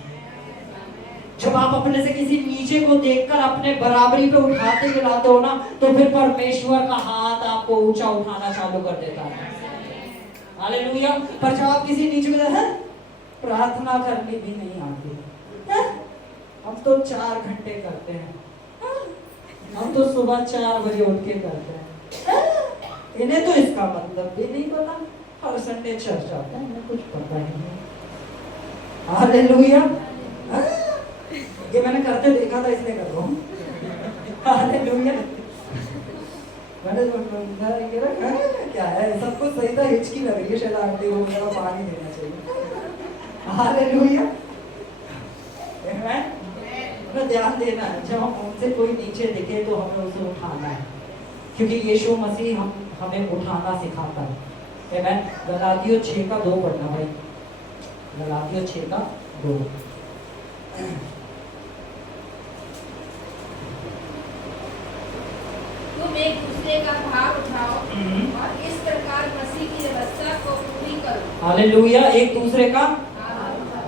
जब आप अपने से किसी नीचे को देखकर अपने बराबरी पे उठाते गिराते हो ना तो फिर परमेश्वर का हाथ आपको ऊंचा उठाना चालू कर देता है। हालेलुया। पर जब आप किसी नीचे को देखते प्रार्थना करनी भी नहीं आती, हम तो 4 घंटे करते हैं, हम तो सुबह 4 बजे उठ के करते हैं, इन्हें तो इसका मतलब भी नहीं पता, हर संडे चर्च जाते हैं, इन्हें कुछ पता ही नहीं। हालेलुया। ये मैंने करते देखा था इसलिए कर रहा हूँ। हालेलुया। मैंने क्या है, सब कुछ सही था, हिचकी लग रही है शायद आंटी को, मेरा पानी देना चाहिए। हालेलुया। ध्यान देना है, जब हम उनसे कोई नीचे दिखे तो हमें उसे उठाना है, क्योंकि यीशु मसीह हमें उठाना सिखाता है। आमेन। गलातियों 6:2 पढ़ना भाई, गलातियों 6:2। तुम एक दूसरे का भार उठाओ और इस प्रकार मसीह की व्यवस्था को पूरी करो। हालेलुया। एक दूसरे का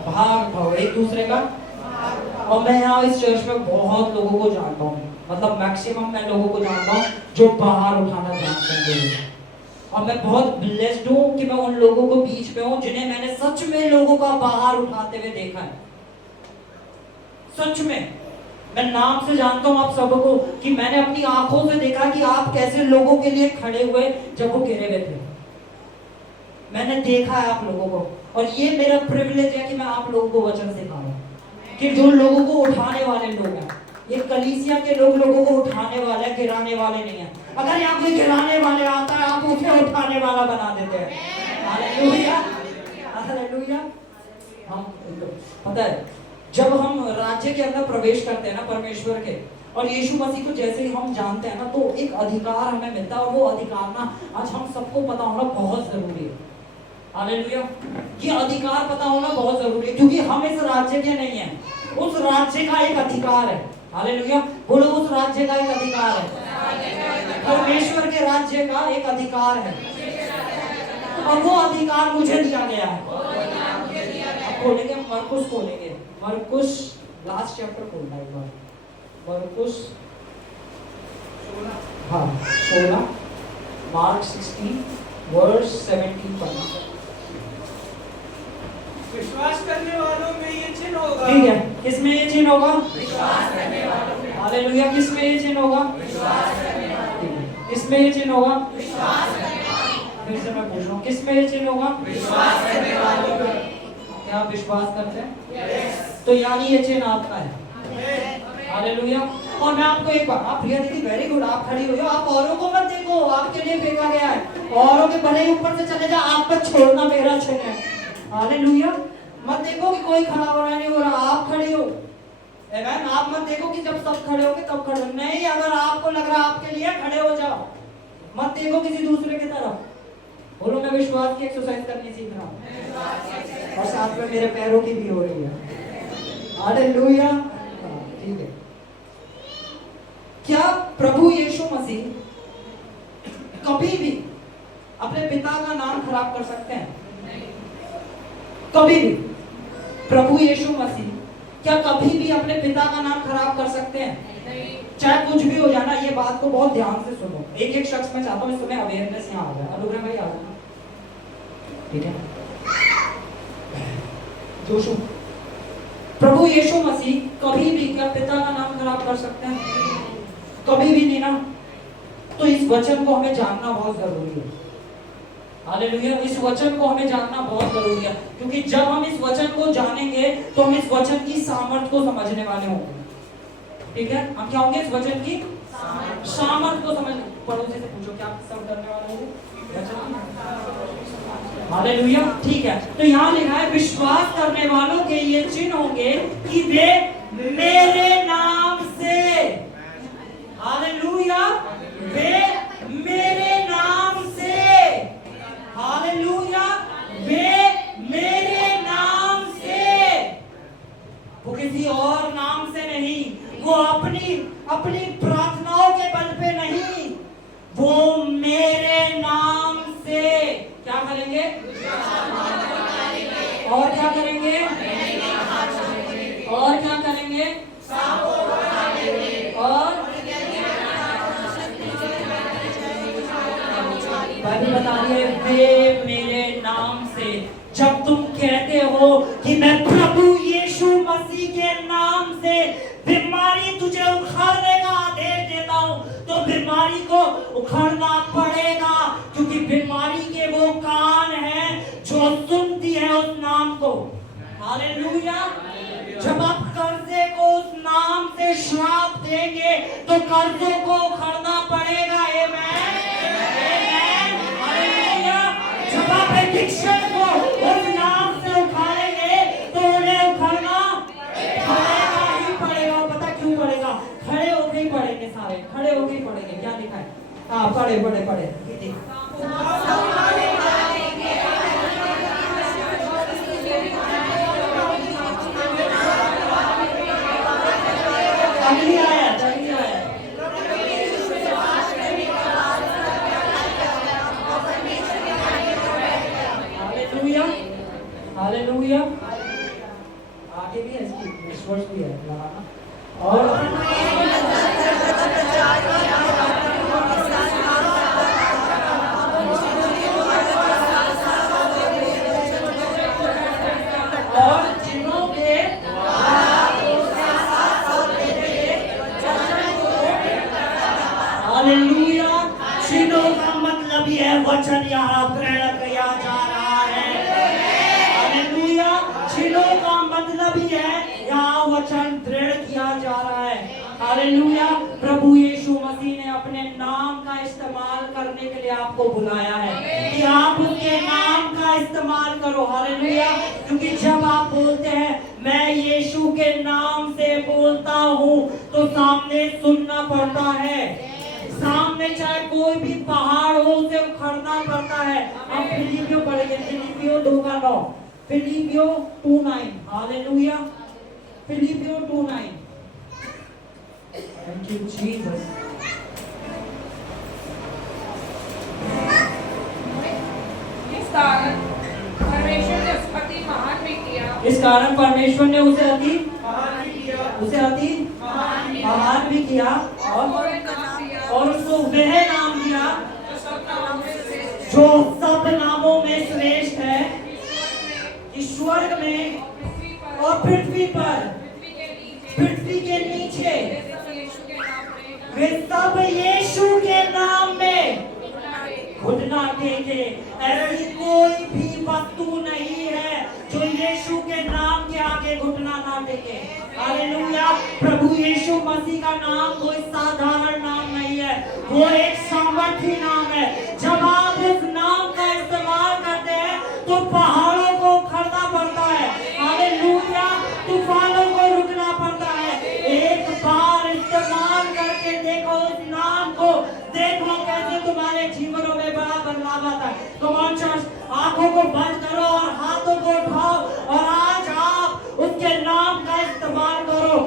भार उठाओ, एक दूसरे का। और मैं यहाँ इस चर्च में बहुत लोगों को जानता हूँ, मतलब मैक्सिमम मैं लोगों को जानता हूँ जो बाहर उठाना जानते हैं। और मैं बहुत ब्लेस्ड हूँ कि मैं उन लोगों को बीच में हूँ जिन्हें मैंने सच में लोगों का बाहर उठाते हुए देखा है। सच में मैं नाम से जानता हूँ आप सबको कि मैंने अपनी आंखों से देखा कि आप कैसे लोगों के लिए खड़े हुए जब वो गिरे हुए थे। मैंने देखा है आप लोगों को, और ये मेरा प्रिविलेज है कि मैं आप लोगों को वचन सिखाऊं कि जो लोगों को उठाने वाले लोग हैं, ये कलीसिया के लोगों को उठाने वाले, गिराने वाले नहीं है। अगर यहाँ कोई गिराने वाले आता है आप उसे उठाने वाला बना देते हैं। हालेलुया। हालेलुया। हम पता है जब हम राज्य के अंदर प्रवेश करते हैं ना परमेश्वर के, और यीशु मसीह को जैसे ही हम जानते हैं ना तो एक अधिकार हमें मिलता है, और वो अधिकार ना आज हम सबको पता होना बहुत जरूरी है। हालेलुया। ये अधिकार पता होना बहुत जरूरी है, क्योंकि हम इस राज्य के नहीं हैं, उस राज्य का एक अधिकार है। हालेलुया। बोलो, उस राज्य का एक अधिकार है, परमेश्वर के राज्य का एक अधिकार है, और वो अधिकार मुझे दिया गया है। अब खोलेंगे, मरकुस खोलेंगे, मरकुस लास्ट चैप्टर खोलना है एक बार, मरकुस 16, मार्क 16 वर्स 17 पढ़ना। विश्वास करने वालों में ये चिन्ह होगा। ठीक है, किसमें ये चिन्ह होगा? विश्वास करने वालों में। हालेलुया। किसमें ये चिन्ह होगा? विश्वास करने वालों में। किसमें ये चिन्ह होगा? विश्वास करने वालों में। फिर से मैं पूछ रहा हूँ, किसमें ये चिन्ह होगा? विश्वास करने वालों में। क्या आप विश्वास करते हैं? यस। तो यानी ये चिन्ह आपका है। हालेलुया। और मैं आपको एक बार, आप प्रिया दीदी वेरी गुड, आप खड़ी हुई हो, आप औरों को मत देखो, आपके लिए फेंका गया है। औरों के भले ही ऊपर से चले जा, आप पर छोड़ना मेरा चिन्ह है। हालेलुया। मत देखो कि कोई खड़ा हो रहा नहीं हो रहा, आप खड़े हो। आमेन। आप मत देखो कि जब सब खड़े होंगे तब खड़े नहीं, अगर आपको लग रहा आपके लिए खड़े हो जाओ, मत देखो किसी दूसरे की तरफ। बोलो, मैं विश्वास की एक्सरसाइज करनी सीख रहा हूँ, और साथ में मेरे पैरों की भी हो रही है। हालेलुया। ठीक है। क्या प्रभु यीशु मसीह कभी भी अपने पिता का नाम खराब कर सकते हैं? कभी भी प्रभु यीशु मसीह क्या कभी भी अपने पिता का नाम खराब कर सकते हैं? चाहे कुछ भी हो जाना। ये बात को बहुत ध्यान से सुनो। एक एक शख्स में चाहता हूँ इस समय अवेयरनेस यहाँ आ जाए। अनुग्रह भाई आ जाए, ठीक है? जोशु, प्रभु यीशु मसीह कभी भी क्या पिता का नाम खराब कर सकते हैं? कभी भी नहीं ना। तो इस वचन को हमें जानना बहुत जरूरी है। हालेलुया। इस वचन को हमें जानना बहुत जरूरी है, क्योंकि जब हम इस वचन को जानेंगे तो हम इस वचन की सामर्थ्य को समझने वाले होंगे। ठीक है? हम क्या होंगे? इस वचन की सामर्थ्य को समझ। पड़ोसी से पूछो क्या सब करने वाले हैं वचन। हालेलुया। ठीक है, तो यहाँ लिखा है विश्वास करने वालों के ये चिन्ह होंगे कि वे मेरे नाम से, हालेलुया, वे मेरे नाम से, हालेलुया, वे मेरे नाम से, वो किसी और नाम से नहीं, वो अपनी प्रार्थनाओं के बल पे नहीं, वो मेरे नाम से क्या करेंगे? और क्या करेंगे? और क्या करेंगे? और बाइबल बता रही है वे मेरे नाम से। जब तुम कहते हो कि मैं प्रभु यीशु मसीह के नाम से बीमारी तुझे उखाड़ने का आदेश देता हूं, तो बीमारी को उखाड़ना पड़ेगा, क्योंकि बीमारी के वो कान हैं जो सुनती है उस नाम को। हालेलुया। जब आप कर्जे को उस नाम से श्राप देंगे तो कर्जों को उखाड़ना पड़ेगा। आमेन। हालेलुया। जब आप एडिक्शन को उस नाम से उखाड़ेंगे तो उन्हें उखाड़ना पड़ेगा ही पड़ेगा। पता क्यों पड़ेगा? खड़े होके ही पड़ेंगे, सारे खड़े होके ही पड़ेंगे। क्या लिखा है? हाँ, पढ़े। अगली आयत। हालेलुया। हालेलुया। आगे भी है, इसकी स्वर्ष भी है लगाना। और जिन्हों के हालेलुया। चिन्हों का मतलब यह वचन यहाँ प्रेरण किया जा रहा है। हालेलुया। चिन्हों का मतलब यह यहाँ वचन दृढ़ किया जा रहा है। हालेलुया। प्रभु यीशु मसीह ने अपने नाम का इस्तेमाल करने के लिए आपको बुलाया है कि आप उसके नाम का इस्तेमाल करो। हालेलुया। क्योंकि जब आप बोलते हैं मैं यीशु के नाम से बोलता हूँ, तो सामने सुनना पड़ता है। सामने चाहे कोई भी पहाड़ हो उसे उखड़ना पड़ता है। हम फिलिपियो पढ़ेंगे, फिलिपियो 2:9, फिलिपियो 2:9। हालेलुया। फिलिपियो 2:9। Thank you Jesus. इस कारण परमेश्वर ने उसे अति महान भी किया। इस कारण परमेश्वर ने उसे अति महान भी किया, महान भी किया और उसको वह नाम दिया जो सब नामों में श्रेष्ठ है, कि स्वर्ग में और पृथ्वी पर, पृथ्वी के नीचे वे सब यीशु के नाम में घुटना टेके। ऐसी कोई भी वस्तु नहीं है जो यीशु के नाम के आगे घुटना ना टेके। हालेलुया। प्रभु यीशु मसीह का नाम कोई साधारण नाम नहीं है, वो एक सामर्थी नाम है। जब आप उस नाम का इस्तेमाल करते हैं तो पहाड़ों को उखड़ना पड़ता है। हालेलुया। तूफानों को रुकना पड़ता है। एक बार इस्तेमाल करके देखो उस नाम को, देखो कैसे तुम्हारे जीवनों में बड़ा बदलाव आता है। कमान चर्च, आंखों को बंद करो और हाथों को उठाओ और आज आप उसके नाम का इस्तेमाल करो।